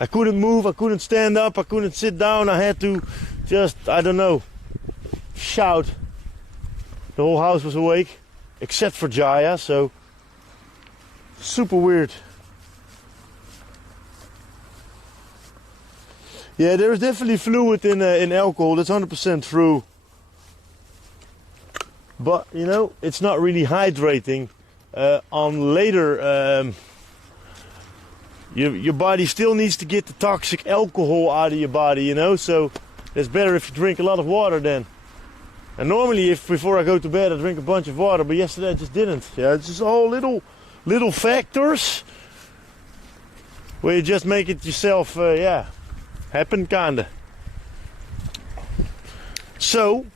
I couldn't move, I couldn't stand up, I couldn't sit down. I had to just, I don't know, shout. The whole house was awake, except for Jaya, so super weird. Yeah, there's definitely fluid in alcohol, that's 100% true. But, you know, it's not really hydrating. On later, your body still needs to get the toxic alcohol out of your body, you know, so it's better if you drink a lot of water then. And normally, if before I go to bed, I drink a bunch of water, but yesterday I just didn't. Yeah, it's just all little factors where you just make it yourself, yeah, happen kinda. So,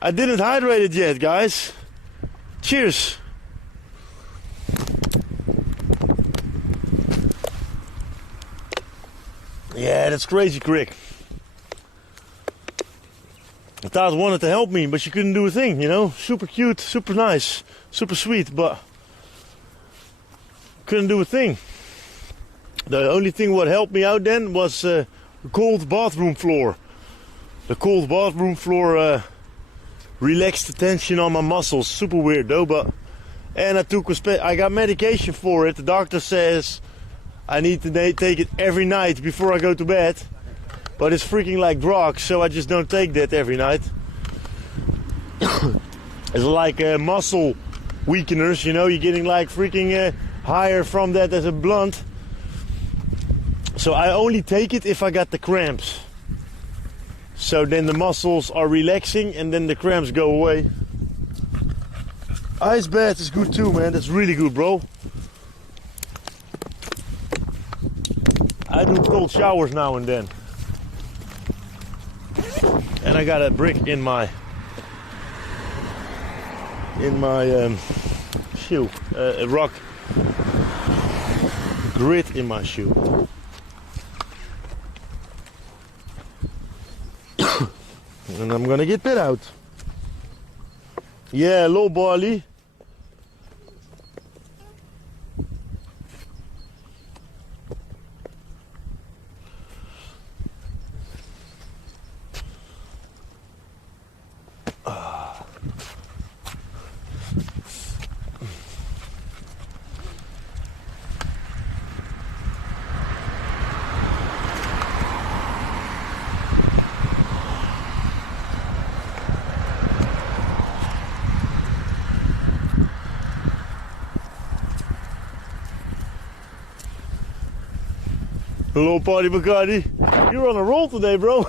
I didn't hydrate it yet, guys. Cheers. Yeah, that's crazy quick. Taz wanted to help me, but she couldn't do a thing, you know? Super cute, super nice, super sweet, but couldn't do a thing. The only thing what helped me out then was the cold bathroom floor. The cold bathroom floor relaxed the tension on my muscles. Super weird though, but... And I got medication for it. The doctor says I need to take it every night before I go to bed. But it's freaking like drugs, so I just don't take that every night. It's like muscle weakeners, you know, you're getting like freaking higher from that as a blunt. So I only take it if I got the cramps. So then the muscles are relaxing and then the cramps go away. Ice bath is good too, man, that's really good, bro. I do cold showers now and then. And I got a brick in my shoe, a rock grit in my shoe. And I'm gonna get that out. Yeah, low barley. Hello, Party Bacardi. You're on a roll today, bro.